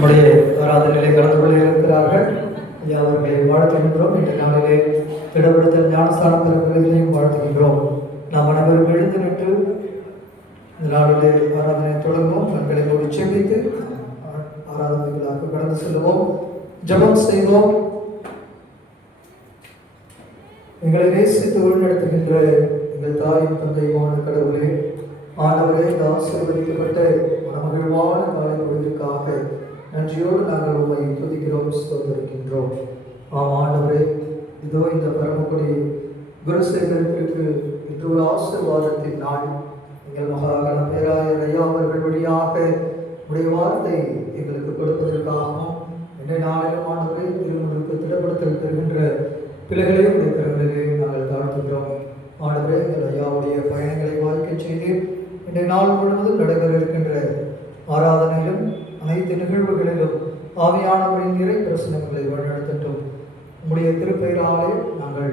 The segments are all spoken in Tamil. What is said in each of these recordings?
நம்முடைய ஆராதனையிலே கலந்து கொள்ள இருக்கிறார்கள். அவர்களை வாழ்த்துகின்றோம். இந்த நாளிலே திடப்படுத்தல் ஞானஸ்தான பிறகுகளையும் வாழ்த்துகின்றோம். நாம் அனைவரும் எழுந்து நின்று இந்த நாளிலே ஆராதனை தொடங்குவோம். கண்களை மூடி செபித்து ஆராதனைகளாக கடந்து செல்வோம். ஜெபம் செய்வோம். எங்களை நேசித்து வழிநடத்துகின்ற எங்கள் தாயும் தந்தையுமான கடவுளே, ஆண்டவரே, இந்த ஆசீர்வதிக்கப்பட்ட மகிழ்வான காலை பொழுதுக்காக நன்றியோடு நாங்கள் உண்மை துதிக்கிறோம், ஸ்தோத்திரிக்கின்றோம். ஆண்டவரே, இதோ இந்த பரமக்குடி குருசேகரத்திற்கு இன்று ஒரு ஆசீர்வாதத்தின் நாள். எங்கள் மகாகண பேராயர் ஐயா அவர்கள் வழியாக உடைய வார்த்தை எங்களுக்கு கொடுப்பதற்காகவும் இன்றைய நாளிலும் ஆண்டவரே திருமணத்திற்கு திடப்படுத்தல் பெறுகின்ற பிள்ளைகளையும் உடைய கரங்களிலே நாங்கள் தாழ்த்துகிறோம். ஆண்டவரே, எங்கள் ஐயாவுடைய பயணங்களை வாழ்க்கை செய்து இன்றைய நாள் முழுவதும் நடைபெற இருக்கின்ற ஆராதனையிலும் அனைத்து நிகழ்வுகளிலும் ஆவியானவரின் இறை பிரசனங்களை வழிநடத்தட்டும். உம்முடைய திருப்பெயராலே நாங்கள்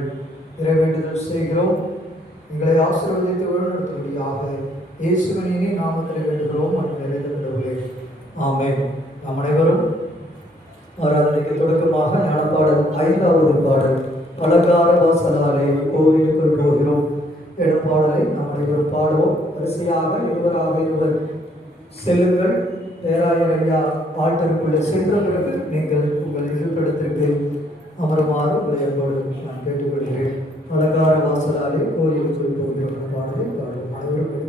இறைவேண்டுதல் செய்கிறோம். எங்களை ஆசீர்வதித்து வழிநடத்தும்படியாக இயேசுவின் நாமத்தில் வேண்டுகிறோம். கடவுளே, ஆமென். நாம் அனைவரும் ஆராதனைக்கு தொடக்கமாக ஞானப்பாடல் 5வது பாடல் அலங்கார வாசலாலே கோவிலுக்குள் போகிறோம் எனும் பாடலை நாம் அனைவரும் பாடுவோம். வரிசையாக இருவர் செல்லுங்கள். பேராயர் ஐயா ஆட்டிற்குள்ளே சென்றவர்களுக்கு நீங்கள் உங்கள் இருப்பிடத்திற்கு அமருமாறு உரையோடு நான் கேட்டுக்கொள்கிறேன். அலங்கார வாசலாலே கோவிலுக்குள் போகிறோம் பாடலை பாடும் அனைவரும்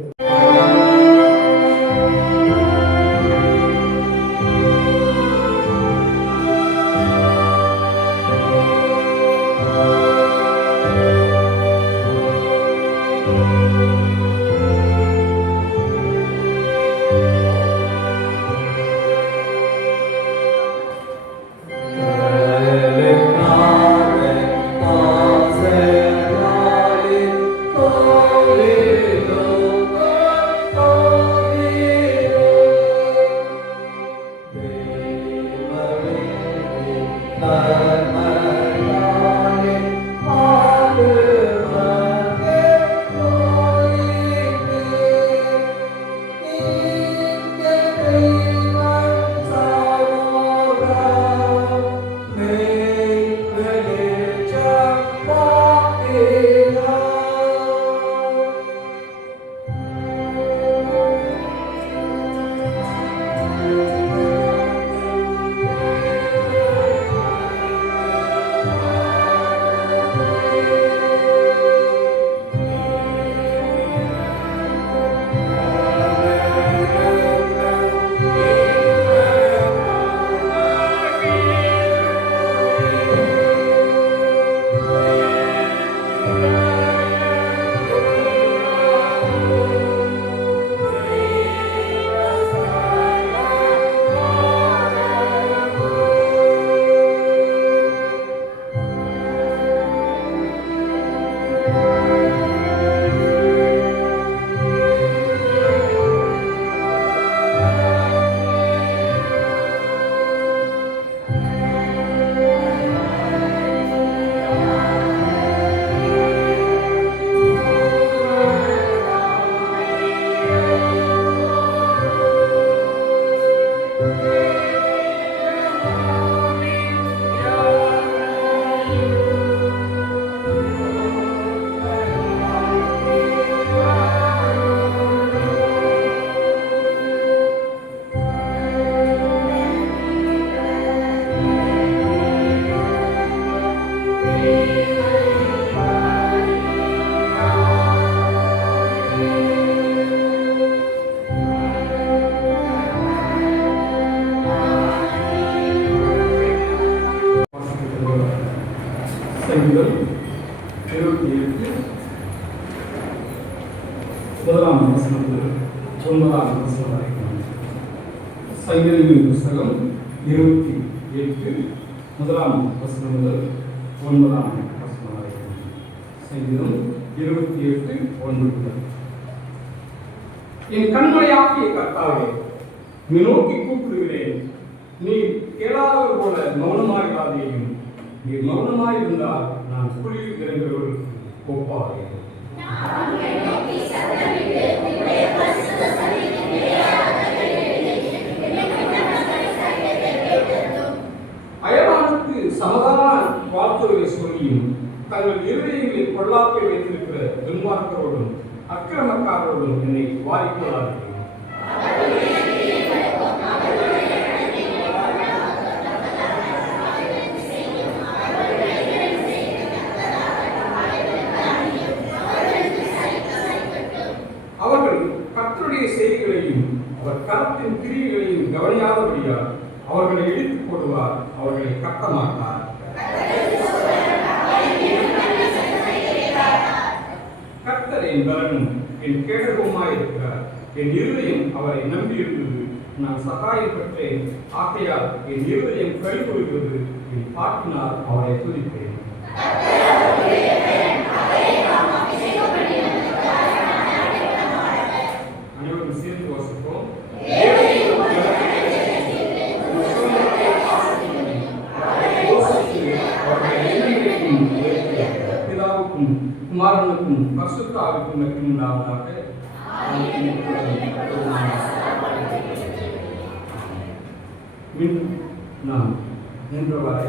சங்கீதங்களின் புஸ்தகம் 28 முதலாம் வசனம் முதல் 9ஆம் வசனம் வரை. சங்கீதம் 28:1. என் கண்மலையாகிய கர்த்தாவே, நீ நோக்கி கூப்பிடுகிறேன். நீ கேளாதவர் போல மௌனமாயிராதேயும். நீ மௌனமாயிருந்தால் நான் குழியில் இறங்குகிறவர்கள் ஒப்பாகிறேன். சமாதான வாழ்த்துவதை சொல்லியும் தங்கள் இருதயங்களில் பொல்லாப்பை வைத்திருக்கிற துன்மார்க்கரோடும் அக்கிரமக்காரரோடும் என்னை வாரிக்கொள்ளார்கள். அவர்கள் கர்த்தருடைய செய்திகளையும் அவர் கரத்தின் கிரியைகளையும் கவனியாதபடியால் அவர்களை இடித்துப் போடுவார், அவர்களை கட்ட மாட்டார். கர்த்தர் என் பலனும் என் கேடகமுமாயிருக்கிறார். என் இருதயம் அவரை நம்பியிருந்தது. நான் சகாயம் பெற்றேன். ஆகையால் என் இருதயம் கைகொள்கிறது. என் பாட்டினால் அவரை துதிப்பேன். அனைவரும் சேர்ந்து வாசிப்போம். பிதாவுக்கும் குமாரனுக்கும் பரிசுத்த ஆவிக்கும் மட்டும் உண்டாவதாக. நாம் இன்று வரை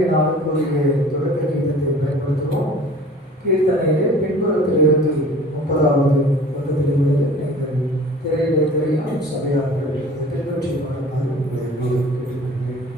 இன்றைய நாளுக்குரிய தொடக்க கீதத்தை பயன்படுத்துவோம். கீர்த்தனையிலே பின்புறத்தில் இருந்து 30வது பக்கத்தில் உள்ளது. நீங்கள் திரையிலே தெரியும் சபையார்கள் பின்பற்றி பாடலாக உங்களை கேட்டுக்கொள்கிறேன்.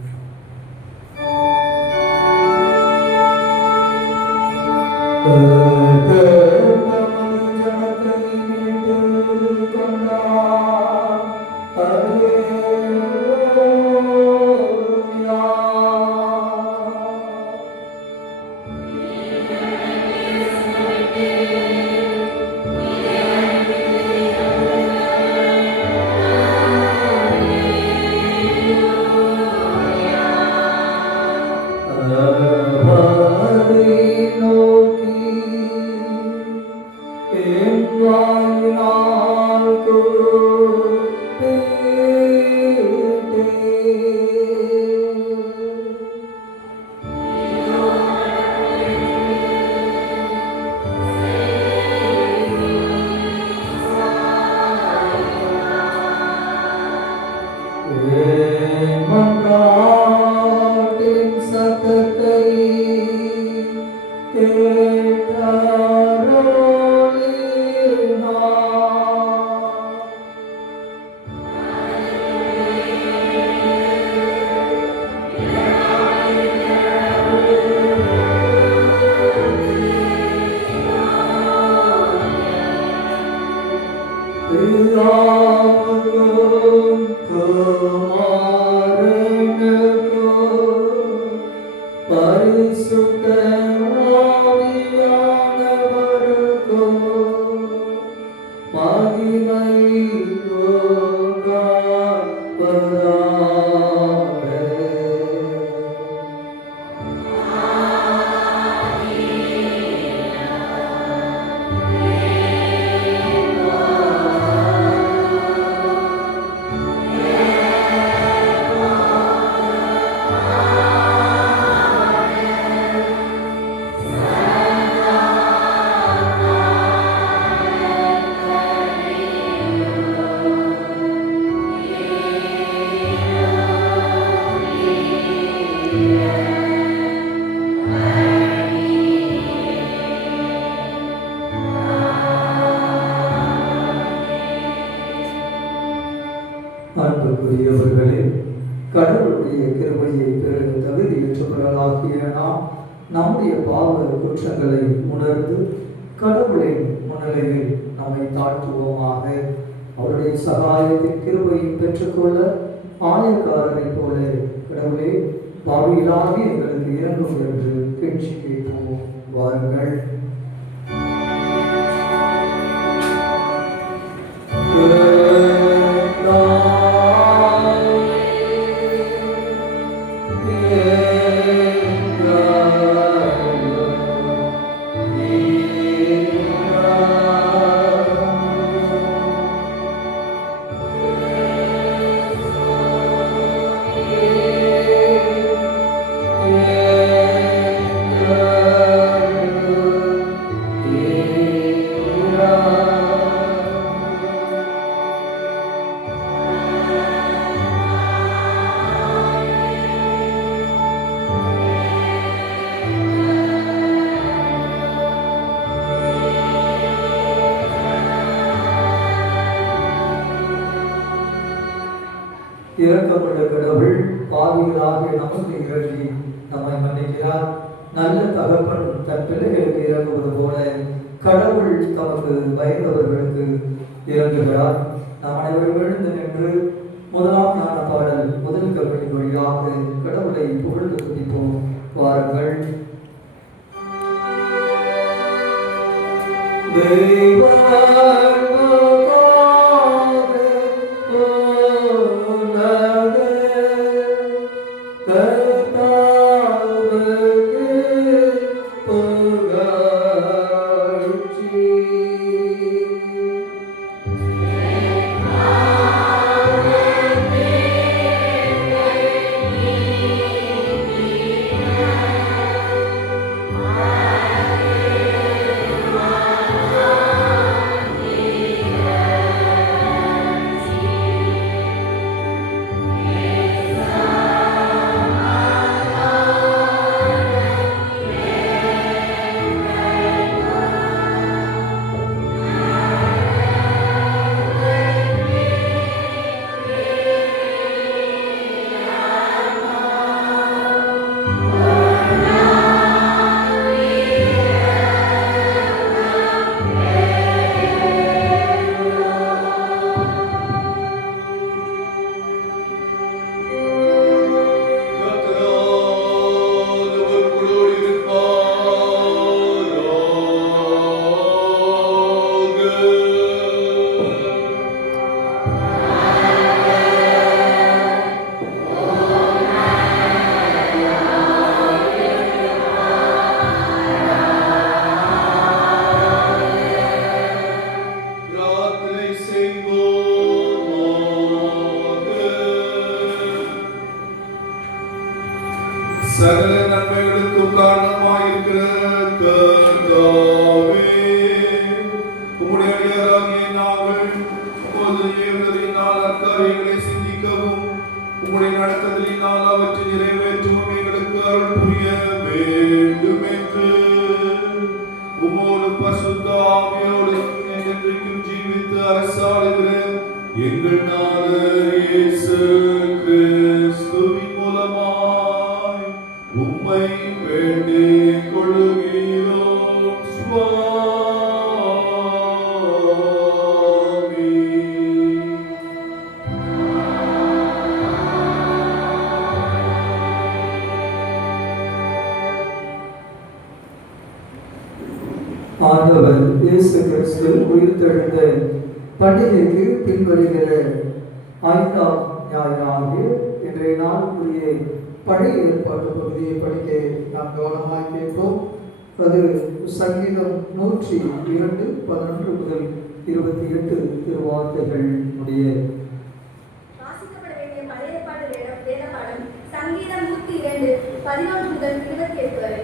அன்புக்குரியவர்களே, கடவுளுடைய கிருபையை பெற தகுதியற்றவர்களாகிய நாம் நம்முடைய பாவ குற்றங்களை உணர்ந்து கடவுளின் முன்னிலையில் நம்மை தாழ்த்துவோமாக. அவருடைய சகாயத்தின் கிருபையை பெற்றுக்கொள்ள ஆயக்காரரை போல கடவுளே பாவியிலாக எங்களுக்கு இறங்கும் என்று கேட்சி கேட்போம். வாருங்கள். இறக்கப்பட்ட கடவுள் பாவிகளாகிய நமக்கு இறங்கி நம்மை மன்னிக்கிறார். நல்ல தகப்பன் தன் பிள்ளைகளுக்கு இறங்குவது போல கடவுள் தமக்கு பயந்தவர்களுக்கு இறங்குகிறார். நாம் அனைவரும் எழுந்து நின்று முதலாம் ஞான பாடல் முதல் கப்பலின் வழியாக கடவுளை புகழ்ந்து துதிப்போம். வாருங்கள். Amen. சகல நன்மைகளுக்கும் காரணமாயிருக்கிற கர்த்தாவே, உம்முடைய அடியாராகிய நாங்கள் உமது ஏவுதலினால் அக்காரியங்களை சிந்திக்கவும் உம்முடைய நடக்கத்தினால் அவற்றை நிறைவேற்றவும் எங்களுக்கு அருள் புரிய வேண்டும் என்று உம்மோடு பரிசுத்த ஆவியோடு என்றென்றைக்கும் ஜீவித்து அரசாளுகிற எங்கள் நாதர் இயேசு கிறிஸ்துவின் மூலமாய் உம்மை வேண்டிக் கொள்ளுகிறோம் சுவாமி. ஆண்டவர் இயேசு கிறிஸ்து உயிர்த்தெழுந்த பண்டிகைக்கு பின்வருகிற 5ஆம் ஞாயிறாகிய இன்றைய நாளுக்குரிய பழைய ஏற்பாட்டு பகுதியை படிக்க நாம் கவனமாக கேட்போம். அது சங்கீதம் 102 11 முதல் 28 திருவார்த்தைகள் உடைய வாசிக்கப்பட வேண்டிய பழைய ஏற்பாட்டு வேதபாடம் சங்கீதம் 102 11 முதல் 28 வரை.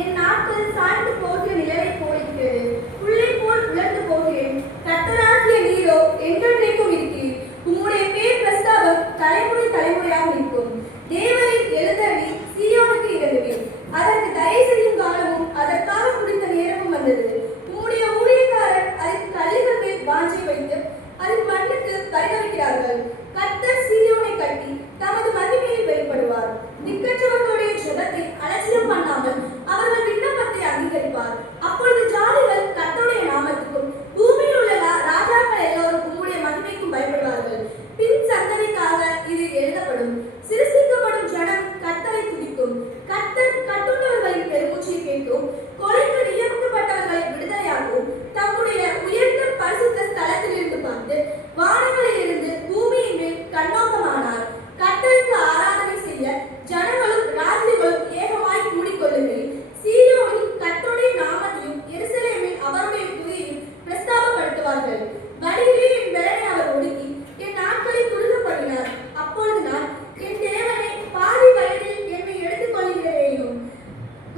என் நாட்கள் சாய்ந்து போகிற நிழலை போலிருக்கிறது, புல்லை போல் உலர்ந்து போகிறேன். கர்த்தராகிய நீரோ என்றென்றைக்கும் இருக்கிறீர். உம்முடைய பேர் பிரஸ்தாபம் தலைமுறை தலைமுறையாக இருக்கும். தேவரின் எழுந்தருளி சீயோனுக்கு இறங்குவீர். அதற்கு தயவு செய்யும் காலமும் அதற்காக குறித்த நேரமும் வந்தது. உம்முடைய ஊழியக்காரர் அதன் கல்லுகள் மேல் வாஞ்சை வைத்து அதன் மண்ணுக்கு பரிதவிக்கிறார்கள். கர்த்தர் சீயோனை கட்டி தமது மகிமையில் வெளிப்படுவார். திக்கற்றவர்களுடைய ஜெபத்தை அலட்சியம் பண்ணாமல் அவர்கள் விண்ணப்பத்தை அங்கீகரிப்பார். அப்பொழுது ஜாதிகள் கர்த்தருடைய நாமத்துக்கும் பூமியில் உள்ள ராஜாக்கள் எல்லோரும் உம்முடைய மகிமைக்கும் பயப்படுவார்கள். பின் சந்ததிக்காக இது எழுதப்படும். சிருஷ்டிக்கப்படும் ஜனம் கர்த்தரை துதிக்கும். கர்த்தர் கட்டுண்டவர்களின் பெருமூச்சை கேட்கும். கொலைக்கு நியமிக்கப்பட்டவர்களை விடுதலையாகும். தம்முடைய உயர்ந்த பரிசுத்த ஸ்தலத்திலிருந்து பார்த்து வானங்களில் இருந்து பூமியின் மேல் கண்ணோக்கமானார். கர்த்தருக்கு ஆராதனை செய்ய ஜனங்களும் ராஜ்யங்களும் ஏகமாய் கூடிக்கொள்ளுகையில் சீயோனில் கர்த்தருடைய நாமத்தையும் எருசலேமில் அவருடைய துதியையும் பிரஸ்தாபப்படுத்துவார்கள். வழியிலே என் பெலனை அவர் ஒடுக்கி என் நாட்களை குறுகப்படுத்தினார். அப்பொழுது நான், என் தேவனே, பாதி வயதில் என்னை எடுத்துக் கொள்கிறேனும்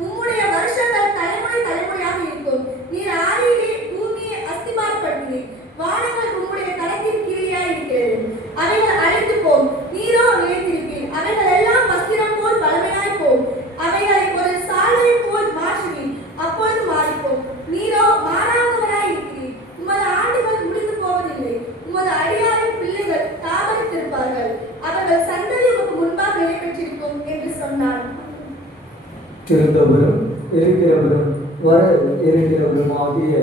உம்முடைய வருஷங்கள் தலைமுறை தலைமுறையாக இருக்கும். நீர் ஆதியிலே பூமியை அஸ்திபாரப்படுத்தினீர். வானங்கள் உம்முடைய கரத்தின் கீழேயாய் இருக்கிறது. அவைகள் அழிந்து போம், நீரோ நிலைத்திருப்பீர். அவைகள் எல்லாம் வஸ்திரம் போல் பழமையாய் போம். அவைகளை ஒரு சாலையை போல் மாற்றுவீர். அப்பொழுது மாறிப்போம். நீரோ மாறாதவராய் இருக்கிறீர். உமது ஆண்டுகள் முடிந்து போவதில்லை. உமது அடியாரின் பிள்ளைகள் தாவரித்திருப்பார்கள். அவர்கள் சந்ததி உமக்கு முன்பாக நிலை பெற்றிருக்கும் என்று சொன்னார். இருந்தவரும் இருக்கிறவரும் வர இருக்கிறவரும் ஆகிய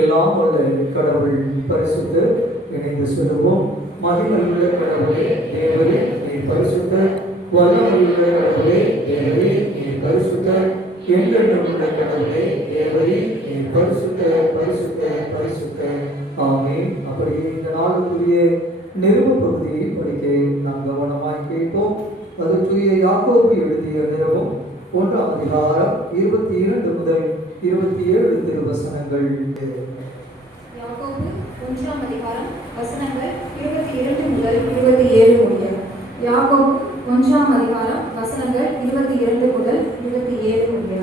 எல்லாம் உள்ள கடவுள் பரிசுத்த இணைந்து சொல்லுவோம். மகிமையுள்ள கடவுளே தேவரே நீ பரிசுத்த, வல்லமையுள்ள கடவுளே தேவரே நீ பரிசுத்த, என்றென்றும் உள்ள கடவுளே தேவரே நீ பரிசுத்த பரிசுத்த பரிசுத்த. ஆமென். அப்படியே இந்த நாளுக்குரிய நிறுவ பகுதியை படிக்க நாம் கவனமாய் கேட்போம். அது தூய யாக்கோபு எழுதிய நிறுவம் 1ஆம் அதிகாரம் 22 முதல் 27 திருவசனங்கள். யாக்கோபு 1ஆம் அதிகாரம் வசனங்கள் 22 முதல் 27 முடிய. யாக்கோபு 1ஆம் அதிகாரம் வசனங்கள் 22 முதல் 27 முடிய.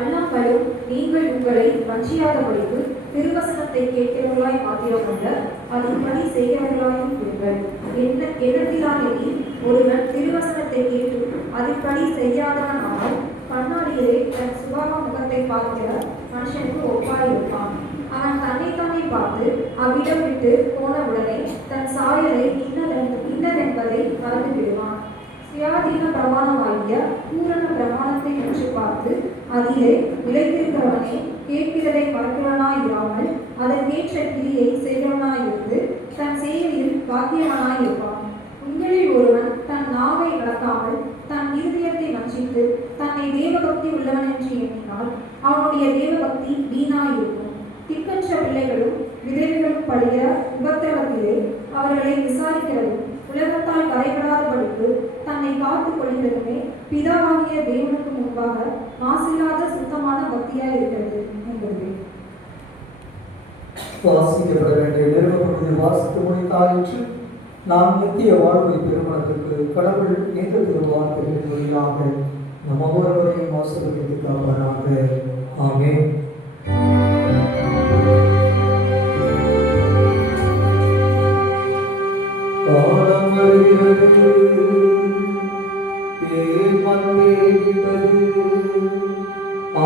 அல்லாமலும் நீங்கள் உங்களை வஞ்சியாதபடிக்கு திருவசனத்தை கேட்கிறவர்களாய் மாத்திரமல்ல, அதன்படி செய்கிறவர்களாயும் இருங்கள். எண்ணத்திலானெனில் ஒருவன் திருவசனத்தை கேட்டு அதன்படி செய்யாதவன் ஆனால் கண்ணாடியிலே தன் சுபாவ முகத்தை பார்க்கிற மனுஷனுக்கு ஒப்பாயிருப்பான். அவன் தன்னைத்தானே பார்த்து அவ்விடம் விட்டு போனவுடனே தன் சாயலை இன்னதென்பதை மறந்து விடுவான். சுயாதீன பிரமாணமாகிய பூரண பிரமாணத்தை உற்று பார்த்து அதிலே நிலைத்திருக்கிறவனே கேட்கிறதை மறக்கிறவனாயிராமல் அதற்கேற்ற கிரியை செய்கிறவனாயிருந்து தன் செயலில் பாக்கியவனாயிருப்பான். உங்களில் ஒருவன் தன் நாவை அடக்காமல் தன் இருதயத்தை வஞ்சித்து தன்னை தேவபக்தி உள்ளவன் என்று எண்ணினால் அவனுடைய தேவபக்தி வீணாயிருக்கும். திக்கற்ற பிள்ளைகளும் விதவைகளும் படுகிற உபத்திரவத்திலே அவர்களை விசாரிக்கிறதும் உலகத்தால் கரைபடாதபடிக்கு தன்னை காத்துக் கொள்கிறதுமே பிதாவாகிய தேவனுக்கு முன்பாக மாசில்லாத சுத்தமான பக்தியாய் இருக்கிறது என்பது. வாசிக்கப்பட வேண்டிய நிறுவனத்தில் வாசித்து முடித்தாயிற்று. நாம் நித்திய வாழ்வை பெருமளத்திற்கு கடவுள் இந்த திருவார்த்தைகளின் வழியாக நம் ஒவ்வொருவரையும் ஆசீர்வதித்து காப்பாராக. ஆமென். காலம் வருகிறது, ஏன் வந்தேறிட்டது,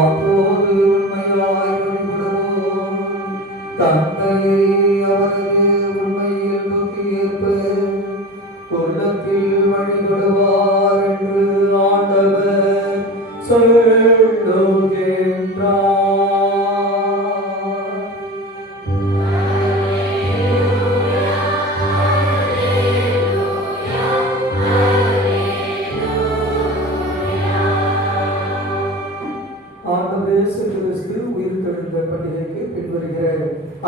அப்போது உண்மையாய் வழிபடுவோம். தந்தையை அவரது உண்மை இயல்புக்கு ஏற்ப உள்ளத்தில் வழிபடுவார் என்று ஆண்டவர் சொல்லுகின்றார். ஆண்டவர் இயேசு கிறிஸ்து உயிர்த்தெழுந்த பண்டிகைக்கு பின்வருகிற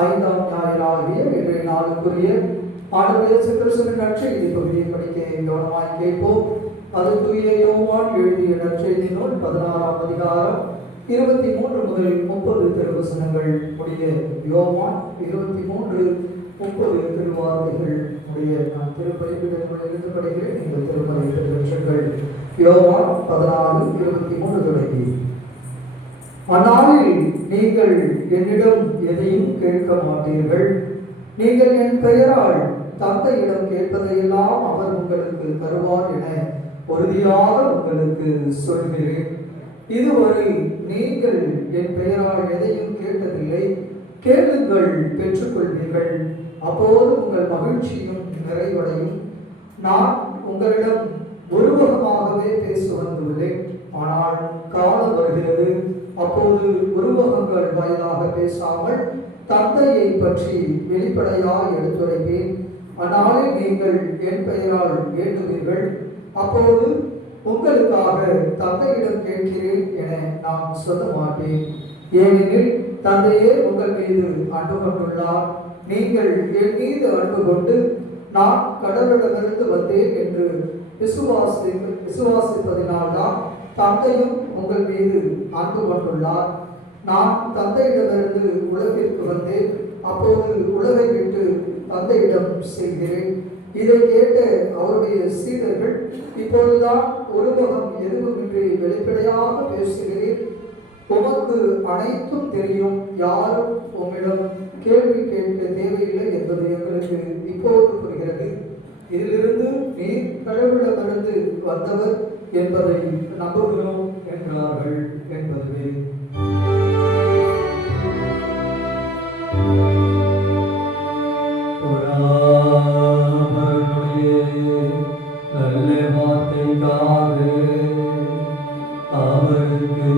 5ஆம் ஞாயிறாகிய இன்றைய நாளுக்குரிய ஆண்டவர் இயேசு கிறிஸ்துவின் நற்செய்தி பகுதியை படிக்க கவனமாய் கேட்போம். அது தூய யோவான் எழுதிய நற்செய்தி நூல் 16ஆம் அதிகாரம் 23 முதல் 30 திருவசனங்கள் முடிய. யோவான் 23:30 திருவார்த்தைகள் முடிய. நான் திருப்பலியிலிருந்து படிக்கிறேன், நீங்கள் திருமலை பெற்றீர்கள். யோவான் 16:23 தொடங்கி. அந்நாளில் நீங்கள் என்னிடம் எதையும் கேட்க மாட்டீர்கள். நீங்கள் என் பெயரால் தந்தையிடம் கேட்பதையெல்லாம் அவர் உங்களுக்கு தருவார் என உறுதியாக உங்களுக்கு சொல்கிறேன். இதுவரை நீங்கள் என் பெயரால் எதையும் கேட்டதில்லை. கேளுங்கள், பெற்றுக்கொள்வீர்கள். அப்போது உங்கள் மகிழ்ச்சியும் நிறைவடையும். நான் உங்களிடம் உருவகமாகவே பேச வந்துள்ளேன், ஆனால் காலம் வருகிறது, அப்போது உருவகங்கள் வாயிலாக பேசாமல் தந்தையை பற்றி வெளிப்படையாய் எடுத்துரைப்பேன். அந்நாளில் நீங்கள் என் பெயரால் வேண்டுவீர்கள். அப்போது உங்களுக்காக தந்தையிடம் கேட்கிறேன் என நான் சொல்ல மாட்டேன். ஏனெனில் தந்தையே உங்கள் மீது அன்பு கொண்டுள்ளார். நீங்கள் என் மீது அன்பு கொண்டு நான் கடவுளிடமிருந்து வந்தேன் என்று விசுவாசிப்பதினால்தான் தந்தையும் உங்கள் மீது அன்பு கொண்டுள்ளார். நான் தந்தையிடமிருந்து உலகிற்கு வந்தேன், அப்போது உலகை விட்டு தந்தையிடம் செல்கிறேன். இதை கேட்ட அவருடைய சீடர்கள், இப்போதுதான் உருவகம் எதுவுமின்றி வெளிப்படையாக பேசுகிறேன். உமக்கு அனைத்தும் தெரியும், யாரும் உம்மிடம் கேள்வி கேட்க தேவையில்லை என்பது எங்களுக்கு இப்போது புரிகிறது. இதிலிருந்து நீர் கடவுளிடமிருந்து வந்தவர் என்பதை நம்புகிறோம் என்றார்கள் என்பதுவே. நல்ல வார்த்தைக்காக அவருக்கு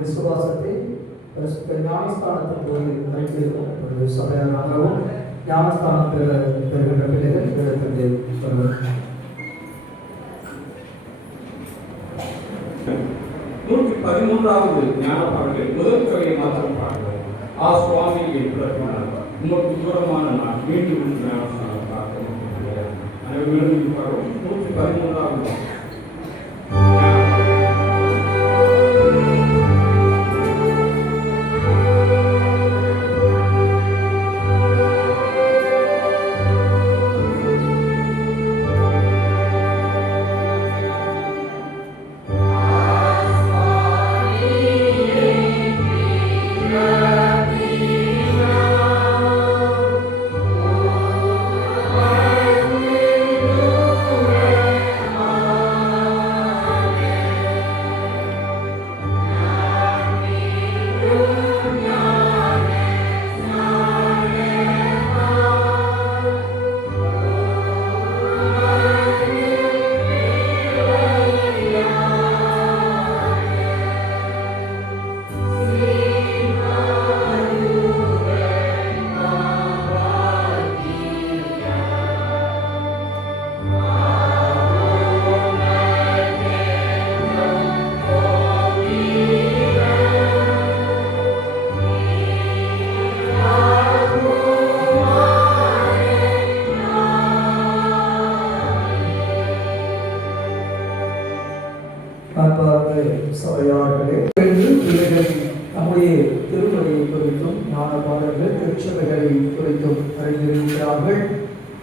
விசுவாசத்தை ஞானஸ்தானத்தின் போது அறிக்கையிருக்கும் சபையாகவும் ஞானஸ்தானம் பெறுகின்ற பிள்ளைகள் இடத்திலே வருவர். 113வது ஞான பாடலில் முதல் கவியை மாத்திரம் பாடுகிறோம். சுவாமி என்று உமக்கு தூரமான நான் மீண்டும் ஞானஸ்தானம் பார்க்க அனைவரும் பாடுவோம். 113வது சபையார்களே, என்று பிள்ளைகள் நம்முடைய திருமறையை குறித்தும் ஞான பாடல்கள் திருச்சபைகளை குறித்தும் அறிந்திருக்கிறார்கள்.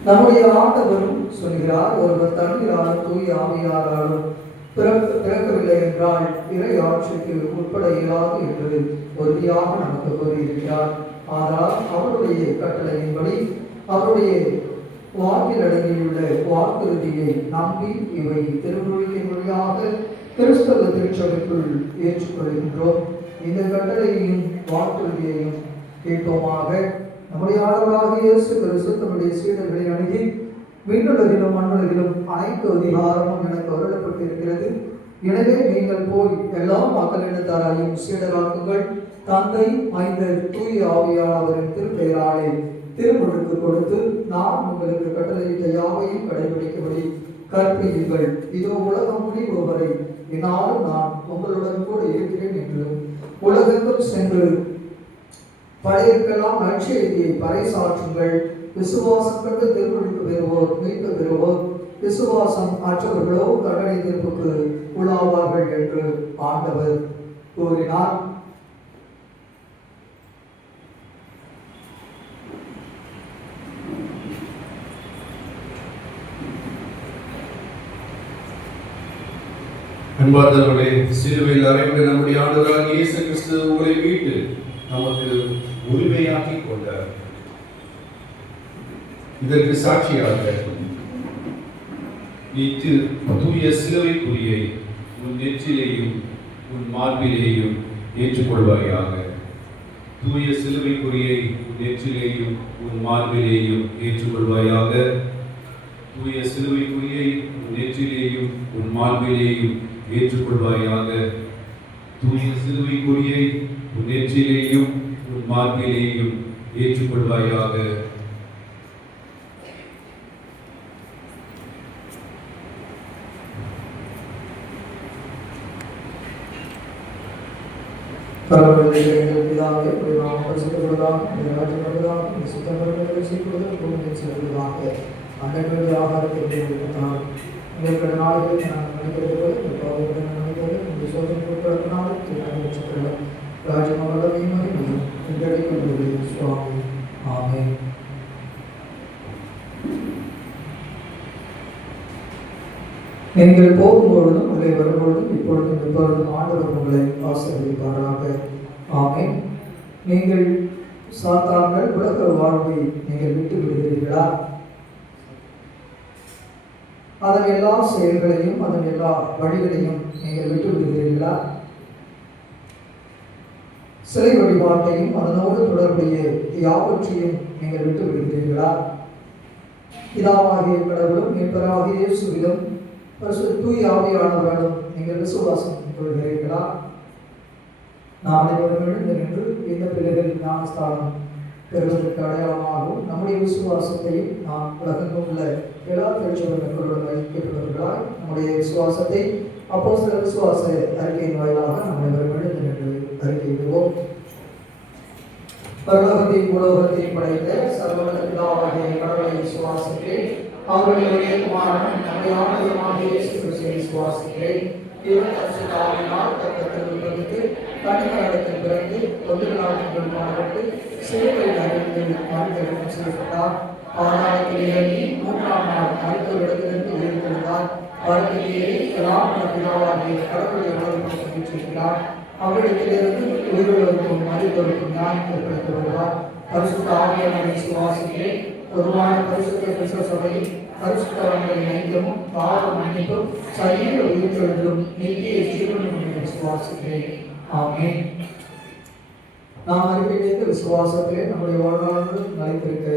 நம்முடைய ஆண்டவரும் சொல்கிறார், ஒருவர் தண்ணீராலும் தூய ஆவியாராலும் பிறக்கவில்லை என்றால் இறை ஆட்சிக்கு உட்பட இயலாது என்று உறுதியாக நமக்கு கூறியிருக்கிறார். ஆனால் அவருடைய கட்டளையின்படி அவருடைய வாக்கில் அடங்கியுள்ள வாக்குறுதியை நம்பி இவை திருமொழியின் வழியாக கிறிஸ்தவ திருச்சபைக்குள் ஏற்றுக்கொள்கின்றோம். இந்த கட்டளையையும் வாக்குறுதியையும் கேட்போமாக. நம்முடைய ஆண்டவராகிய இயேசு கிறிஸ்து தம்முடைய சீடர்களை அணுகி, விண்ணுலகிலும் மண்ணுலகிலும் அனைத்து அதிகாரமும் எனக்கு அருளப்பட்டிருக்கிறது. எனவே நீங்கள் போய் எல்லா மக்களினத்தாரையும் சீடராக்குங்கள். தந்தை, மைந்தர், தூய ஆவியானவரின் திருப்பெயராலே திருமுழுக்கு கொடுத்து நான் உங்களுக்கு கட்டளையிட்ட யாவையும் கடைபிடிக்கும்படி கற்பியுங்கள். இதோ உலகம் முடிவு வரை என்னாலும் நான் உங்களுடன் கூட இருக்கிறேன் என்று உலகெங்கும் சென்று படையெல்லாம் நற்செய்தியை பறைசாற்றுங்கள். விசுவாசம் கண்டு திருமுழுக்கு பெறுவோர் மீட்பு பெறுவோர், விசுவாசம் அற்றவர்களோ கண்டனை தீர்ப்புக்கு உள்ளாவார்கள் என்று ஆண்டவர் கூறினார். அன்பார்ந்தவர்களே, சிலுவையில் அறைந்த நம்முடைய ஆண்டவராகிய இயேசு கிறிஸ்து உங்களை மீட்டு நமக்கு உரிமையாக்கி கொண்டார். இதற்கு சாட்சியாக நீ தூய சிலுவை குறியை உன் நெற்றிலேயும் உன் மார்பிலேயும் ஏற்றுக்கொள்வாயாக. தூய சிலுவை குறியை உன் நெற்றிலேயும் உன் மார்பிலேயும் ஏற்றுக்கொள்வாயாக. தூய சிலுவை குறியை உன் நெற்றிலேயும் உன் மார்பிலேயும் ஏற்றுக்கொள்வாயாக. தூய சிலுவை குறியை உன் நெற்றிலேயும் உன் மார்பிலேயும் ஏற்றுக்கொள்வாயாக. நீங்கள் போகும்பொழுதும் உள்ளே வரும்பொழுதும் இப்பொழுதும் எப்பொழுதும் ஆண்டவர் உங்களை ஆசீர்வதிப்பாராக. ஆமென். நீங்கள் சாத்தான்கள் உலக வாழ்வை நீங்கள் விட்டு விடுகிறீர்களா? அதன் எல்லா செயல்களையும் அதன் எல்லா வழிகளையும் நீங்கள் விட்டு விடுகிறீர்களா? சிலை வழிபாட்டையும் அதனோடு தொடர்புடைய யாவற்றையும் நீங்கள் விட்டு விடுகிறீர்களா? பிதாவாகிய கடவுளும் மீட்பராகிய இயேசுவிலும் தூய ஆவியானவர்களும் நீங்கள் விசுவாசம் கொள்கிறீர்களா? நாம் அனைவரும் எழுந்து நின்று இந்த பிள்ளைகள் ஞானஸ்தானம் பெறுவதற்கு அடையாளமாகவும் நம்முடைய விசுவாசத்தையும் நாம் உலகெங்கும் உள்ள எல்லா திருச்சபைகளுடன் ஐக்கியப்படுவர்களாய் நம்முடைய விசுவாசத்தை அப்போஸ்தலர் விசுவாச அறிக்கையின் வாயிலாக நாம் அனைவரும் எழுந்து நின்று அறிக்கையிடுவோம். பரலோகத்தையும் உலோகத்தையும் படைத்த சர்வவல்ல பிதாவாகிய கடவுளை விசுவாசிக்கிறேன். அவர்களுடைய குமாரனும் நம்முடைய ஆண்டவருமாகிய இயேசு கிறிஸ்துவை விசுவாசிக்கிறேன். இவர் பரிசுத்த ஆவியினால் கர்த்தத்தில் உட்பவித்து கன்னிமரிடத்தில் பிறந்து தொண்டுகளால் மாறப்பட்டு சிலுவையில் அறைந்து மறுதலிடம் செய்யப்பட்டார். பாதாளத்தில் இறங்கி மூன்றாம் நாள் மருத்துவரிடத்திலிருந்து உயிர்த்தெழுந்தார். பரத்திலேயே ராம பிதாவாகிய கடவுளை உலகம் பெற்றிருக்கிறார். அவரிடத்திலிருந்து உயிரோருக்கும் மருத்துவருக்கும் ஞானம் ஏற்படுத்தி வருவார். பரிசுத்த ஆவியானவரை விசுவாசிக்கிறேன். பொதுவான பரிசுத்த கிறிஸ்தவ சபையில் பரிசுத்தவான்களின் ஐக்கியமும் பாவ மன்னிப்பும் சரீர உயிர்த்தெழுதலும் நித்திய ஜீவனும் விசுவாசிக்கிறேன். ஆமென். நாம் அறிவித்த விசுவாசத்திலே நம்முடைய வாழ்நாள் நிலைத்திருக்க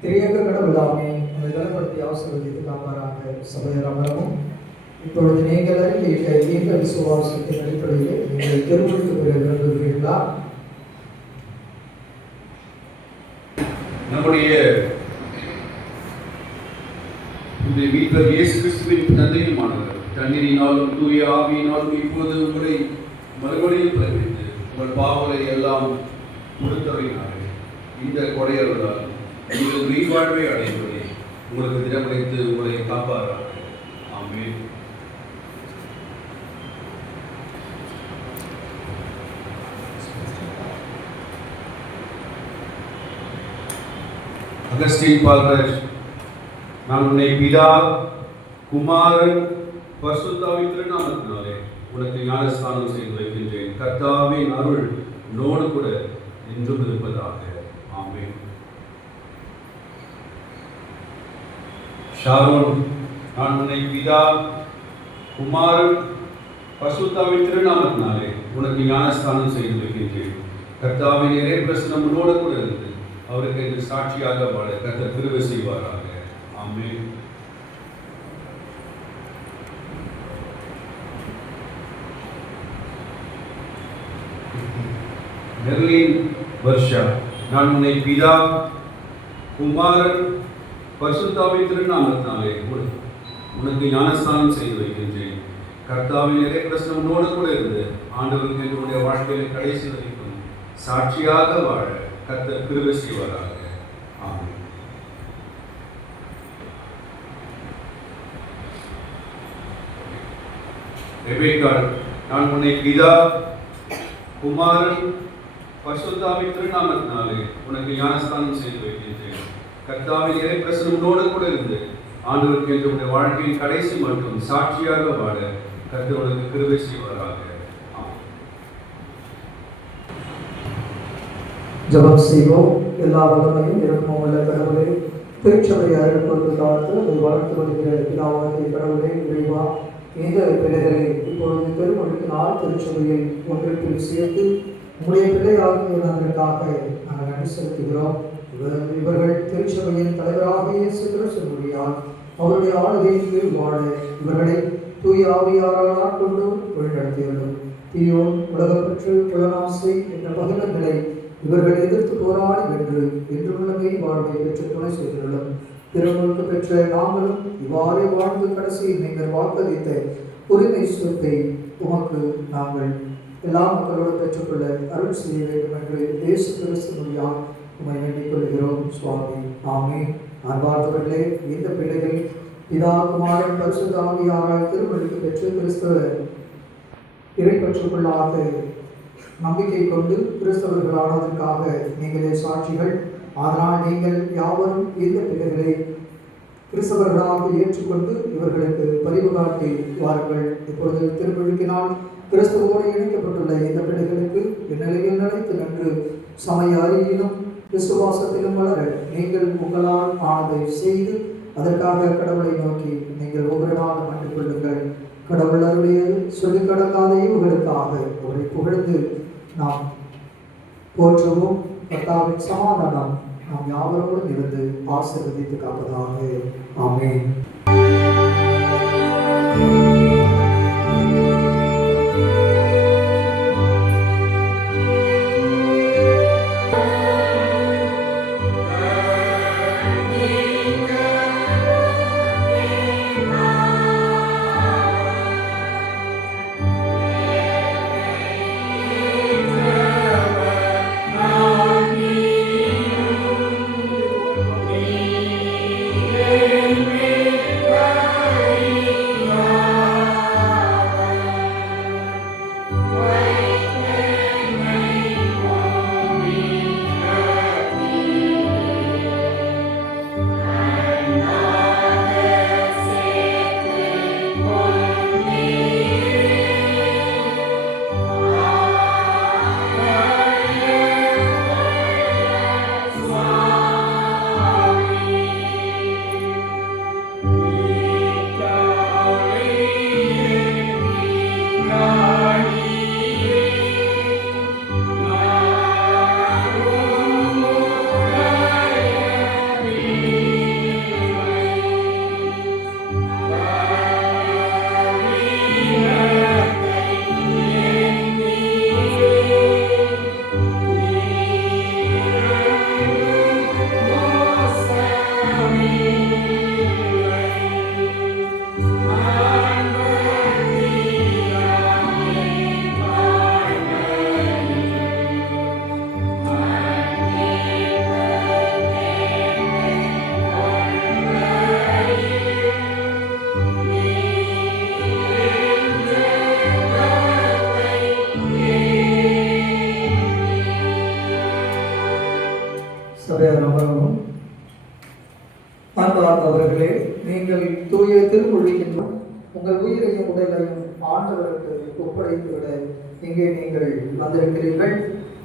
திரியக்க கடவுளாமே நம்மை பலப்படுத்தி ஆசீர்வதித்து காப்பாராக. சபையர் அமரவும். இப்பொழுது நீங்கள் அறிவித்த இந்த விசுவாசத்தின் அடிப்படையில் நீங்கள் திருமணத்துக்கு பெற விரும்புகிறீர்களா? நம்முடைய மீட்பர் இயேசு கிறிஸ்துவின் தந்தையுமானவர் தண்ணீரினாலும் தூய ஆவியினாலும் இப்போது உங்களை மறுபடியும் பிறப்பித்து உங்கள் பாவங்களை எல்லாம் கொடுத்தவையினார்கள். இந்த கொடையவர்களால் நீங்கள் உயிர்வாழ்வை அடைவதை உங்களுக்கு திடமளித்து உங்களை காப்பார்கள். ஆமென். அகஸ்டின் பால்ராஜ், நான் உன்னை பிதா, குமாரன், பரிசுத்தாவின் திருநாமத்தினாலே உனக்கு ஞானஸ்தானம் செய்து வைக்கின்றேன். கர்த்தாவின் அருள் உன்னோடு கூட என்றும் இருப்பதாக. ஆமென். ஷாரோன், நான் உன்னை பிதா, குமாரன், பரிசுத்தாவின் திருநாமத்தினாலே உனக்கு ஞானஸ்தானம் செய்து வைக்கின்றேன். கர்த்தாவின் இறை பிரசனம் உன்னோடு கூட இருந்து அவருக்கு என்று சாட்சியாக வாழ கர்த்தர் கிருபை செய்வாராக. ஆமென். மெர்லின் வர்ஷா, நான் உன்னை பிதா, குமாரன், பரிசுத்தாவின் திருநாமத்தினாலே உனக்கு ஞானஸ்தானம் செய்து வைக்கின்றேன். கர்த்தாவின் இறை பிரசனம் உன்னோடு கூட இருந்து ஆண்டவருக்கு என்னுடைய வாழ்க்கையில் கடைசி வரைக்கும் சாட்சியாக வாழ கர்த்தர் கிருபை செய்வாராக. ஆமென். ரெபேக்கா, நான் உன்னை பிதா, குமாரன், பரிசுத்தாவின் திருநாமத்தினாலே உனக்கு ஞானஸ்தானம் செய்து வைக்கின்றேன். கர்த்தாவின் இறை பிரசனம் உன்னோடு கூட இருந்து ஆண்டவருக்கு என்னுடைய வாழ்க்கையின் கடைசி மற்றும் சாட்சியாக வாழ கர்த்தர் உனக்கு கிருபை செய்வாராக. ஜெபம் செய்வோம். எல்லா வல்லமையும் இரக்கமும் உள்ள கடவுளே, திருச்சபை அருள் கொண்டு காத்து அதை வளர்த்து வருகிற பிதாவாகிய கடவுளே, இறைவா, இந்த பிள்ளைகளை இப்பொழுது பெருமொழிக்கினால் திருச்சபையை ஒன்றிற்கு சேர்த்து உங்களுடைய பிள்ளையாகியோருக்காக நாங்கள் நன்றி செலுத்துகிறோம். இவர்கள் திருச்சபையின் தலைவராக இயேசு கிறிஸ்துவினால் அவருடைய ஆளுகையின் கீழ் வாழ இவர்களை தூய ஆவியாரால் ஆட்கொண்டு வழிநடத்தியுள்ளோம். தீயோன், உலகப்பற்று, புலனாசை என்ற பகிர்ந்தங்களை இவர்கள் எதிர்த்து போராடி வென்று என்றுள்ளமை வாழ்வை பெற்று துணை செய்துள்ளோம். திருமுழுக்கு பெற்ற நாங்களும் இவ்வாறே வாழ்ந்து கடைசியில் நீங்கள் வாக்களித்த உரிமை சொத்தை உமக்கு நாங்கள் எல்லா மக்களோடு பெற்றுக்கொள்ள அருள் செய்ய வேண்டும் என்று இயேசு கிறிஸ்து மூலம் உம்மை வேண்டிக் கொள்கிறோம் சுவாமி. ஆமென். அன்பார்ந்தவர்களே, இந்த பிள்ளைகள் பிதா, குமாரன், பரிசுத்த ஆவியாரால் திருமுழுக்கு பெற்று கிறிஸ்தவ இறைப்பற்றுக்குள்ளாக நம்பிக்கை கொண்டு கிறிஸ்தவர்களானதற்காக நீங்களே சாட்சிகள். அதனால் நீங்கள் யாவரும் இந்த பிள்ளைகளை கிறிஸ்தவர்களாக ஏற்றுக்கொண்டு இவர்களுக்கு பரிவு காட்டி வாருங்கள். இப்பொழுது திருமுழுக்கினால் கிறிஸ்துவோடு இணைக்கப்பட்டுள்ள இந்த பிள்ளைகளுக்கு இந்நிலையில் நிலைத்து நின்று சமய அறிவிலும் விசுவாசத்திலும் வளர நீங்கள் உங்களால் ஆனதை செய்து அதற்காக கடவுளை நோக்கி நீங்கள் ஒவ்வொரு நாளும் கண்டு கொள்ளுங்கள். கடவுள் அருளிய சொல்லிக் கடக்காத இவர்களுக்காக அவரை புகழ்ந்து நாம் போற்றுவோம். கர்த்தாவின் சமாதானம் நாம் யாவரோடும் இருந்து ஆசீர்வதித்து காப்பதாக. ஆமென். Amen. அன்பார்ந்தவர்களே, நீங்கள் தூய திருமொழியின்றும் உங்கள் உயிரையும் உடலையும் ஆண்டவருக்கு ஒப்படைத்துவிட இங்கே நீங்கள் வந்திருக்கிறீர்கள்.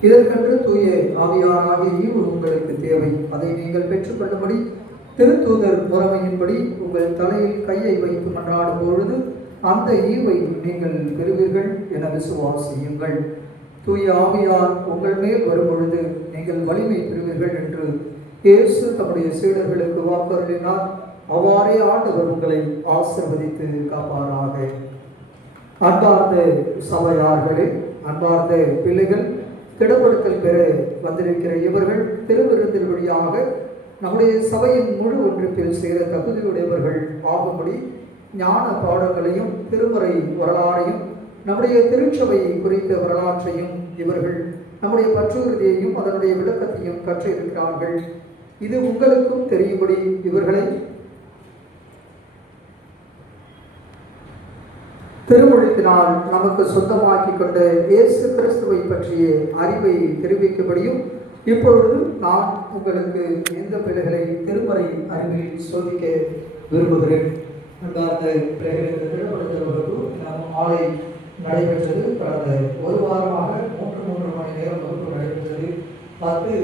இதற்கென்று தூய ஆவியாராகிய ஈவு உங்களுக்கு தேவை. அதை நீங்கள் பெற்றுக்கொள்ளும்படி திருத்தூதர் முறைமையின்படி உங்கள் தலையில் கையை வைத்து மன்றாடும் பொழுது அந்த ஈவை நீங்கள் பெறுவீர்கள் என விசுவாசியுங்கள். தூய ஆவியார் உங்கள் மேல் வரும் பொழுது நீங்கள் வலிமை பெறுவீர்கள் என்று இயேசு தம்முடைய சீடர்களுக்கு வாக்குறுதினார். அவ்வாறே ஆண்டவர் உங்களை ஆசீர்வதித்து காப்பாராக. அன்பார்ந்த சபையார்களே, அன்பார்ந்த பிள்ளைகள், திடப்படுத்தல் பெற வந்திருக்கிற இவர்கள் திருவிருந்தின் வழியாக நம்முடைய சபையின் முழு ஒன்றிப்பில் சேர தகுதியுடையவர்கள் ஆகும்படி ஞான பாடங்களையும் திருமறை வரலாறையும் நம்முடைய திருச்சபை குறித்த வரலாற்றையும் இவர்கள் நம்முடைய பற்றுறுதியையும் அதனுடைய விளக்கத்தையும் கற்றிருக்கிறார்கள். இது உங்களுக்கும் தெரியும்படி இவர்களை திருமொழித்தினால் நமக்கு சொந்தமாக்கி கொண்ட இயேசு கிறிஸ்துவை பற்றிய அறிவை தெரிவிக்கும்படியும் இப்பொழுது நான் உங்களுக்கு இந்த பிள்ளைகளை திருமறை அறிவில் சோதிக்க விரும்புகிறேன். அன்பார்ந்த பிள்ளைகளுக்கு திருமணத்தில் வகுப்பு நம் ஆலை நடைபெற்றது. கடந்த ஒரு வாரமாக 3 மணி நேரம் வகுப்பு நடைபெற்றது. 10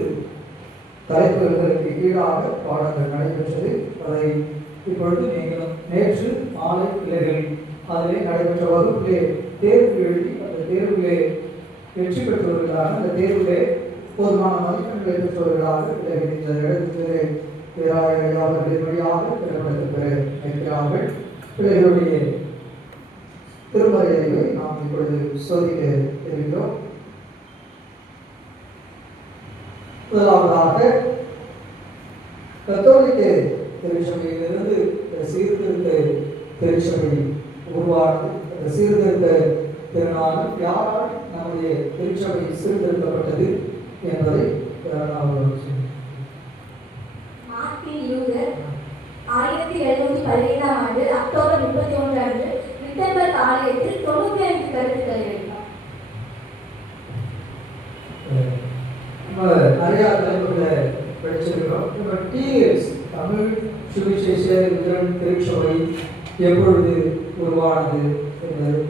தலைப்புகளுக்கு கீழாக பாடங்கள் நடைபெற்றது. அதை இப்பொழுது நீங்களும் நேற்று மாலை பிள்ளைகள் அதிலே நடைபெற்ற வகுப்பிலே தேர்வு எழுதி அந்த தேர்விலே வெற்றி பெற்றவர்களாக அந்த தேர்விலே போதுமான மதிப்பெண்களை பெற்றவர்களாக பிள்ளைகள் இந்த இடத்திலே அவர்களின் வழியாக திறப்படுத்த இருக்கிறார்கள். பிள்ளைகளுடைய திருமறை அறிவை நாம் இப்பொழுது சோதிக்க இருக்கிறோம். முதலாவதாக கத்தோலிக்க திருச்சபையிலிருந்து சீர்திருத்த திருச்சபை உருவானது. அந்த சீர்திருத்த திருநாள் யாரால் நம்முடைய திருச்சபை சீர்திருத்தப்பட்டது என்பதை மார்ட்டின் லூதர் 1715 ஆண்டு அக்டோபர் 31 அன்று விட்டன்பர்க் ஆலயத்தில் 95 கருத்துக்களை எழுதினார். நிறைய தலைப்புகளை படிச்சிருக்கிறோம். டிஎஸ் தமிழ் சுவிசேஷ விதரன் திருச்சபை எப்பொழுது உருவானது என்பது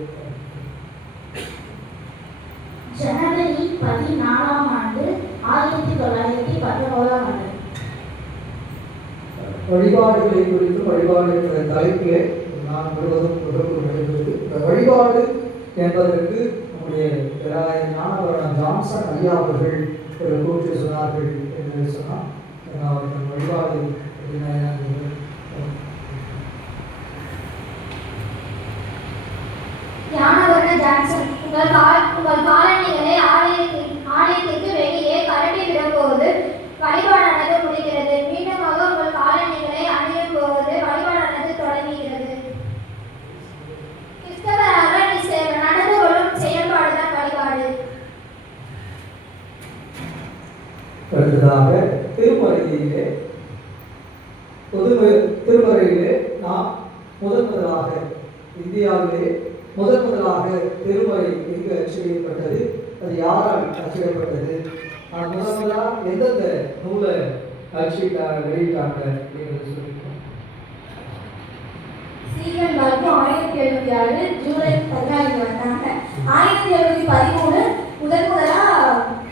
ஜனவரி 14 ஆண்டு 1919 ஆண்டு. வழிபாடுகளை குறித்து வழிபாடு என்ற தலைப்பிலே நான் முழுவதும் வகுப்பு நடைபெற்றது. இந்த வழிபாடு என்பதற்கு நம்முடைய ஞானவரண ஜான்சன் ஐயா அவர்கள் ஒரு கூற்று சொன்னார்கள் என்று சொன்னால் அவர்கள் வழிபாடு ஞானவரண ஜான்சன் உங்கள் காலணிகளை ஆலயத்திற்கு வெளியே கரண்டி விடும்போது வழிபாடானது முடிகிறது. மீண்டுமாக உங்கள் காலணிகளை அணியும் போது வழிபாடானது தொடங்குகிறது. கிறிஸ்தவராக நடந்து கொள்ளும் செயல்பாடுதான் வழிபாடு. அடுத்ததாக திருமறையிலே நாம் முதலாக இந்தியாவிலே முதலாக திருமறை எங்கு அச்சிடப்பட்டது, அது யாரால் அச்சிடப்பட்டது, முதலா எந்தெந்த நூலை வெளியிட்டாங்க அப்படிங்கிறது சொல்லியிருக்கோம். சீகன் வாழ்க்கை 1706 ஜூலை 14 வந்தாங்க. 1713 முதலா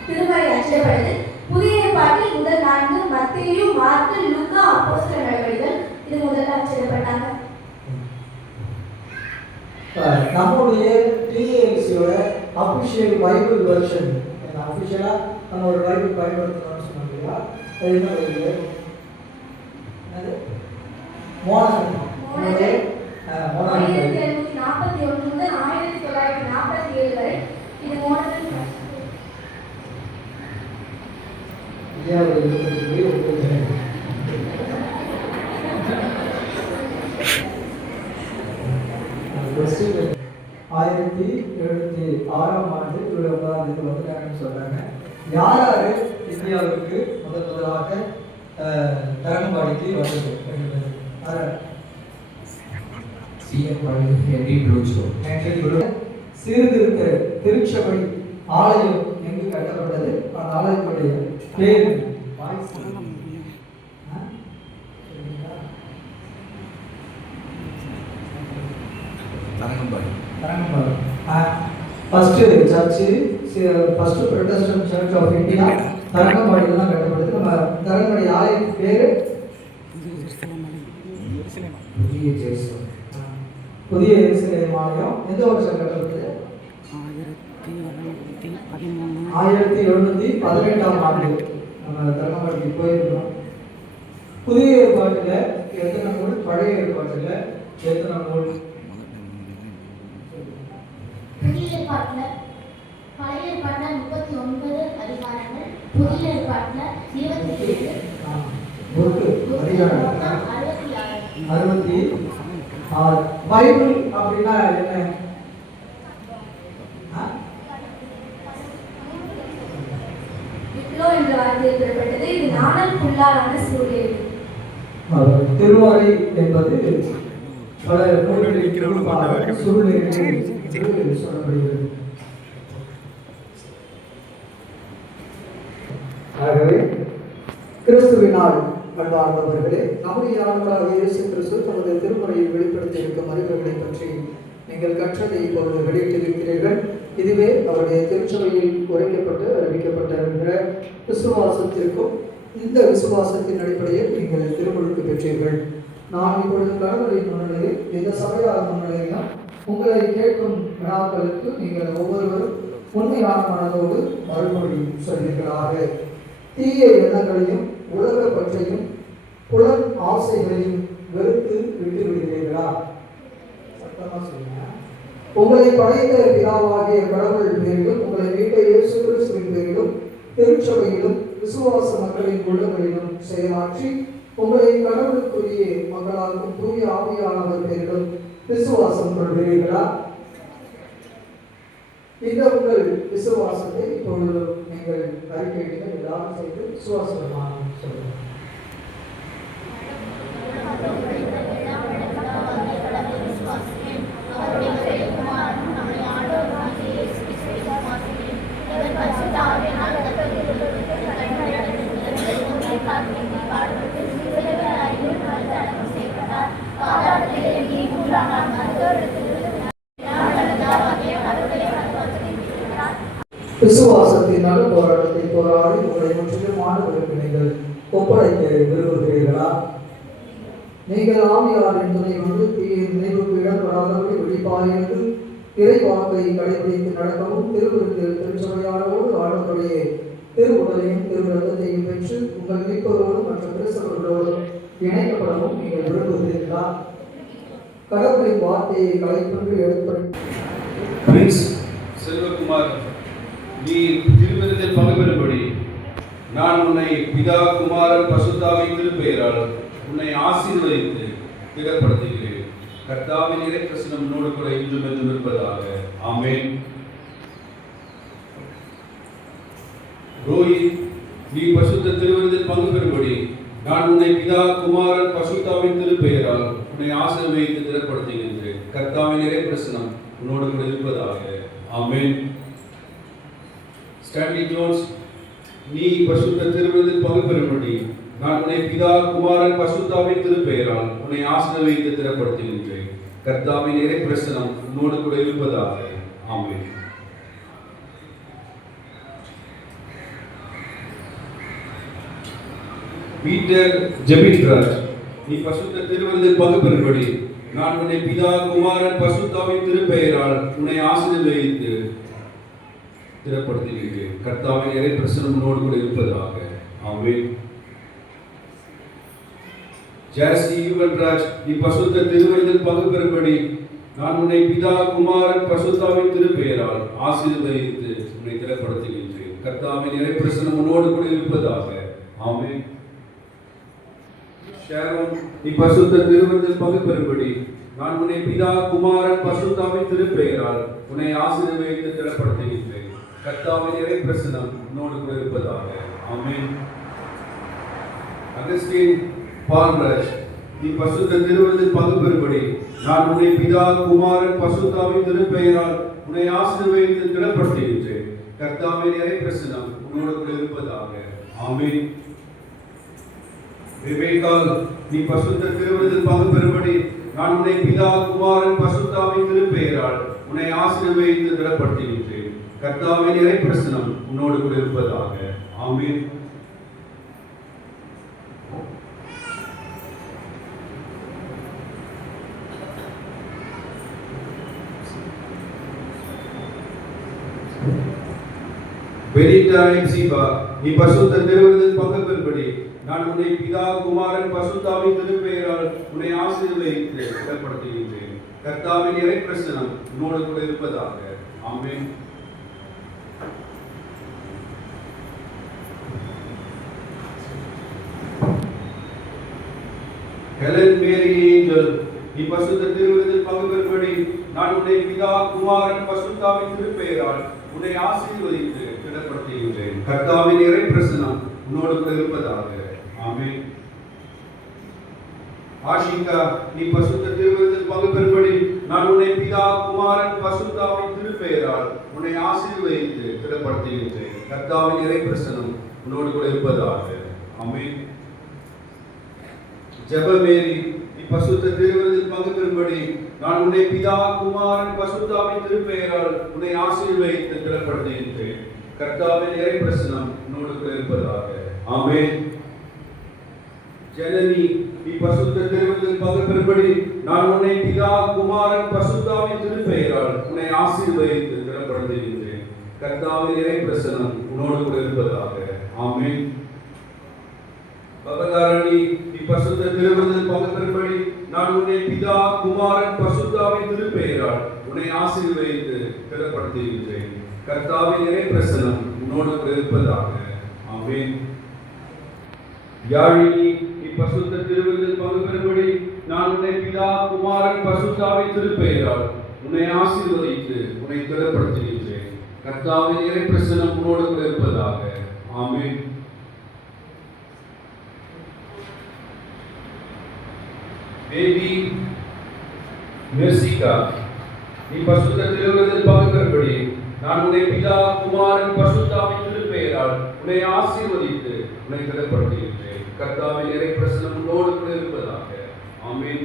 திருமறை அச்சிடப்படுது. புதிய ஏற்பாட்டில் முதல் 4 மத்தேயு, மார்க்கு, லூக்கா, அப்போஸ்தலர் நடவடிக்கைகள் இது முதல்ல அச்சிடப்பட்டாங்க. நம்முடைய டிஏஎல்சியோட அஃபிஷியல் பைபிள் வெர்ஷன், அஃபிஷியலாக நம்ம ஒரு பைபிள் பயன்படுத்தணும்னு சொன்னோம் இல்லையா, அது என்ன பைபிள்? மோனன் 1741 முதல் 1947 வரை இது மோனன். ஆண்டு ஜூலை 9 வந்துட்டாங்கன்னு சொல்றாங்க. யாராரு இந்தியாவுக்கு முதலாக தரங்கம்பாடிக்கு வந்தது? சீர்திருத்த திருச்சபை ஆலயம் எங்கு கட்டப்பட்டது? அந்த ஆலயத்துடைய பேர் Tharangambadi. First church first protestant church of India தரங்கம்பாடியில் தான் கட்டப்படுது. நம்ம தரங்கம்பாடி ஆலயம் பேர் புதிய ஜெருசலேம். புதிய எருசலேம் ஆலயம் எந்த வருஷம் கட்டப்பட்டது? 1718ஆம் ஆண்டு நம்ம தரங்கம்பாடிக்கு போயிருக்கோம். புதிய ஏற்பாட்டில் எத்தனை நூல், பழைய ஏற்பாட்டில் எத்தனை நூல்? புதிய ஏற்பாட்டில் பழைய ஏற்பாட்டில் 39 அதிகாரங்கள், புதிய ஏற்பாட்டில் 27 அதிகாரங்கள் 66. பைபிள் அப்படின்னா என்ன? விப்ளோ என்ற வார்த்தையில் பெறப்பட்டது. இது நாணல் புல்லாலான சூழல். திருவாரை என்பது பல நூல்களில் சூழ்நிலைகளில் சொல்லப்படுகிறது. ஆகவே கிறிஸ்துவினால் அன்பார்ந்தவர்களே, நம்முடைய ஆண்டவராகிய இயேசு கிறிஸ்து தமது திருமுறையில் வெளிப்படுத்தி இருக்கும் அறிவுகளை பற்றி நீங்கள் கற்றதை இப்பொழுது வெளியிட்டிருக்கிறீர்கள். இதுவே அவருடைய திருச்சபையில் உரைக்கப்பட்டு அறிவிக்கப்பட்டிருக்கிற விசுவாசத்திற்கும் இந்த விசுவாசத்தின் அடிப்படையில் நீங்கள் திருமுழுக்கு பெற்றீர்கள். நான் இப்பொழுது கடவுளின் முன்னிலையில் இந்த சபையார் முன்னிலையிலும் உங்களை கேட்கும் வினாக்களுக்கு நீங்கள் ஒவ்வொருவரும் உண்மையான மனதோடு மறுமொழி சொல்வீர்களாக. தீய எண்ணங்களையும் உலக பற்றையும் புலன் ஆசைகளையும் வெறுத்து விட்டு விடுகிறீர்களா? சத்தமா சொல்லுங்க. உங்களை படைத்த பிதாவாகிய கடவுள் பேரிலும் உங்களை மீட்ட இயேசு கிறிஸ்துவின் பேரிலும் திருச்சபையிலும் விசுவாச மக்களின் உள்ளங்களிலும் செயலாற்றி உங்களை கடவுளுக்குரிய மக்களாகும் தூய ஆவியானவர் பேரிலும் விசுவாசம் கொள்கிறீர்களா? இந்த உங்கள் விசுவாசத்தை இப்பொழுது நீங்கள் அறிக்கையிட்டு எல்லாரும் செய்து விசுவாசமாக சொல்லுங்கள். விசுவாசத்தினால போராட்டத்தை போராடி உங்களை முற்றிலும் ஆண்டவருக்கு நீங்கள் ஒப்படைக்க விரும்புகிறீர்களா? நீங்கள் ஆவியாரின் துணை கொண்டு தீய நினைவுக்கு இடம்பெறாதபடி விழிப்பாயிருந்து இறை வாக்கை கடைபிடித்து நடக்கவும் திருவிருந்தில் திருச்சபையாரோடு ஆண்டவருடைய திருவுடலையும் திருவிரத்தையும் பெற்று உங்கள் மீட்பரோடும் மற்ற கிறிஸ்தவர்களோடும் இணைக்கப்படவும் நீங்கள் விரும்புகிறீர்களா? கடவுளின் வார்த்தையை கலைக்கொண்டு எடுப்படி செல்வகுமார், நீ திருவிருந்தில் பங்கு பெறும்படி நான் உன்னை பிதா குமாரன் பசுத்தாவின் திருப்பெயரால் உன்னை ஆசீர்வதித்து திடப்படுத்துகிறேன். கர்த்தாவின் இறைப்பிரசனம் உன்னோடு கூட இன்றும் என்றும் இருப்பதாக. ஆமென். ரோஹித், நீ பசுத்த திருவிருந்தில் பங்கு பெறும்படி நான் உன்னை பிதா குமாரன் பசுத்தாவின் திருப்பெயரால் உன்னை ஆசீர்வதித்து திடப்படுத்துகின்றேன். கர்த்தாவின் இறைப்பிரசனம் உன்னோடு கூட இருப்பதாக. ஆமென். ஸ்டான்லி ஜோன்ஸ், நீ பசுத்த திருவிருந்தில் பங்கு பெறும்படி நான் உன்னை பிதா குமாரன் பசுத்தாவின் திருப்பெயரால் உன்னை ஆசீர்வதித்து திடப்படுத்துகின்றேன். கர்த்தாவின் இறைப்பிரசனம் உன்னோடு கூட இருப்பதாக. ஆமென். பீட்டர் ஜெபின்ராஜ், நீ பசுத்த திருவிருந்தில் பங்கு பெறும்படி நான் உன்னை பிதா குமாரன் பசுத்தாவின் திருப்பெயரால் உன்னை ஆசீர்வதித்து திடப்படுத்துகின்றேன். கர்த்தாவின் இறைப்பிரசனம் உன்னோடு கூட இருப்பதாக. ஆமென். ஜாஸ்தி யுவன்ராஜ், நீ பசுத்த திருவிருந்தில் பங்கு பெறும்படி நான் உன்னை பிதா குமாரன் பசுத்தாவின் திருப்பெயரால் ஆசீர்வதித்து உன்னை திடப்படுத்துகின்றேன். கர்த்தாவின் இறைப்பிரசனம் உன்னோடு கூட இருப்பதாக. ஆமென். ஷாரோன், நீ பசுத்த திருவிருந்தில் பங்கு பெறும்படி நான் உன்னை பிதா குமாரன் பசுத்தாவின் திருப்பெயரால் உன்னை ஆசீர்வதித்து திடப்படுத்துகின்றேன். கர்த்தாவின் இறைப்பிரசனம் உன்னோடு கூட இருப்பதாக. ஆமென். அகஸ்டின் பால்ராஜ், நீ பசுத்த திருவிருந்தில் பங்கு பெறும்படி நான் உன்னை பிதா குமாரன் பசுத்தாவின் திருப்பெயரால் உன்னை ஆசீர்வதித்து திடப்படுத்துகின்றேன். கர்த்தாவின் இறைப்பிரசனம் உன்னோடு கூட இருப்பதாக. ஆமென். ரெபேக்கா, நீ பசுத்த திருவிருந்தில் பங்கு பெறும்படி நான் உன்னை பிதா குமாரன் பசுத்தாவின் திருப்பெயரால் உன்னை ஆசீர்வதித்து திடப்படுத்துகின்றேன். கர்த்தாவின் இறை பிரசனம் உன்னோடு கூட இருப்பதாக. ஆமென். பெரிட்டாய் சீபா, நீ பசுத்த திருவிருந்தில் பங்கு பெறும்படி நான் உன்னை பிதா குமாரன் பசுத்தாவின் திருப்பெயரால் உன்னை ஆசீர்வதித்து திடப்படுத்துகின்றேன். கர்த்தாவின் இறை பிரசனம் உன்னோடு கூட இருப்பதாக. ஆமென். ஹெலன் மேரி ஏஞ்சல், நீ பசுத்த திருவிருந்தில் பங்கு பெறும்படி நான் உன்னை பிதா குமாரன் பசுத்தாவின் திருப்பெயரால் உன்னை ஆசீர்வதித்து திடப்படுத்துகின்றேன். கர்த்தாவின் இறை பிரசனம் உன்னோடு கூட இருப்பதாக. ஆமென். ஆஷிகா, நீ பசுத்த திருவிருந்தில் பங்கு பெறும்படி நான் உன்னை பிதா குமாரன் பசுத்தாவின் திருப்பெயரால் உன்னை ஆசீர்வதித்து திடப்படுத்துகின்றேன். கர்த்தாவின் இறை பிரசனம் உன்னோடு கூட இருப்பதாக. ஆமென். ஜெபமேரி, நீ பசுத்த திருவிருந்தில் பங்கு பெறும்படி நான் உன்னை பிதா குமாரன் பசுத்தாவின் திருப்பெயரால் உன்னை ஆசீர்வதித்து திடப்படுத்துகின்றேன். கர்த்தாவின் இறை பிரசனம் உன்னோடு கூட இருப்பதாக. ஆமென். ஜனனி, நீ பசுத்த திருவிருந்தில் பங்கு பெறும்படி நான் உன்னை பிதா குமாரன் பசுத்தாவின் திருப்பெயரால் உன்னை ஆசீர்வதித்து திடப்படுத்துகின்றேன். கர்த்தாவின் இறை பிரசனம் உன்னோடு கூட இருப்பதாக. ஆமென். பவதாரணி, நீ பசுத்த திருவிருந்தில் பங்கு பெறும்படி நான் உன்னை பிதா குமாரன் பசுத்தாவின் திருப்பெயரால் உன்னை ஆசீர்வதித்து திடப்படுத்துகின்றேன். கர்த்தாவின் இறை பிரசனம் உன்னோடு கூட இருப்பதாக. ஆமென். யாழினி, நீ பசுத்த திருவிருந்தில் பங்கு பெறும்படி நான் உன்னை பிதா குமாரன் பசுத்தாவின் திருப்பெயரால் உன்னை ஆசீர்வதித்து உன்னை திடப்படுத்துகின்றேன். கர்த்தாவின் இறை பிரசனம் உன்னோடு கூட இருப்பதாக. ஆமென். பேபி மெர்சிகா, நீ பசுத்த திருவிருந்தில் பங்கு பெறும்படி நான் உன்னை பிதா குமாரன் பசுத்தாவின் திருப்பெயரால் உன்னை ஆசீர்வதித்து உன்னை திடப்படுத்துகின்றேன். கர்த்தாவின் இறை பிரசனம் உன்னோடு கூட இருப்பதாக. ஆமென்.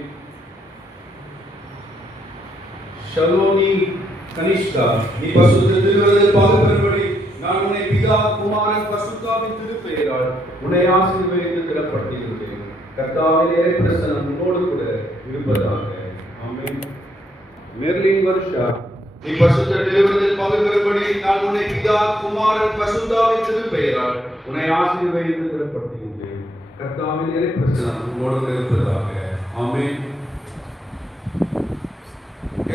ஷலோனி கனிஷ்கா, நீ பசுத்த திருவிருந்தில் பங்கு பெறும்படி நான் உன்னை பிதா குமாரன் பசுத்தாவின் திருப்பெயரால் உன்னை ஆசீர்வதித்து திடப்படுத்துகின்றேன். கர்த்தாவின் இறை பிரசனம் உன்னோடு கூட இருப்பதாக. ஆமென். மெர்லின் வர்ஷா, நீ பசுத்த திருவிருந்தில் பங்கு பெறும்படி நான் உன்னை பிதா குமாரன் பசுத்தாவின் திருப்பெயரால் உன்னை ஆசீர்வதித்து திடப்படுத்துகின்றேன். கர்த்தாவின் இறை பிரசனம் உன்னோடு கூட இருப்பதாக. ஆமென்.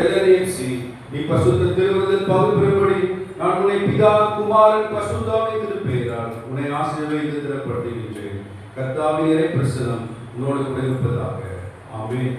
எலனேசி, நீ பசுத்த திருவிருந்தில் பங்கு பெறும்படி நான் உன்னை பிதா குமாரன் பசுத்தாவின் திருப்பெயரால் உன்னை ஆசீர்வதித்து திடப்படுத்துகின்றேன். கர்த்தாவின் இறை பிரசனம் உன்னோடு கூட இருப்பதாக. ஆமென்.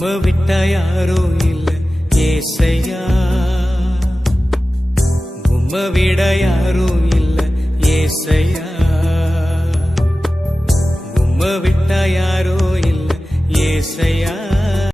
உம்மை விட்டா யாரோ இல்ல ஏசையா, உம்மை விட யாரோ இல்ல ஏசையா, உம்மை விட்டா யாரோ இல்ல ஏசையா.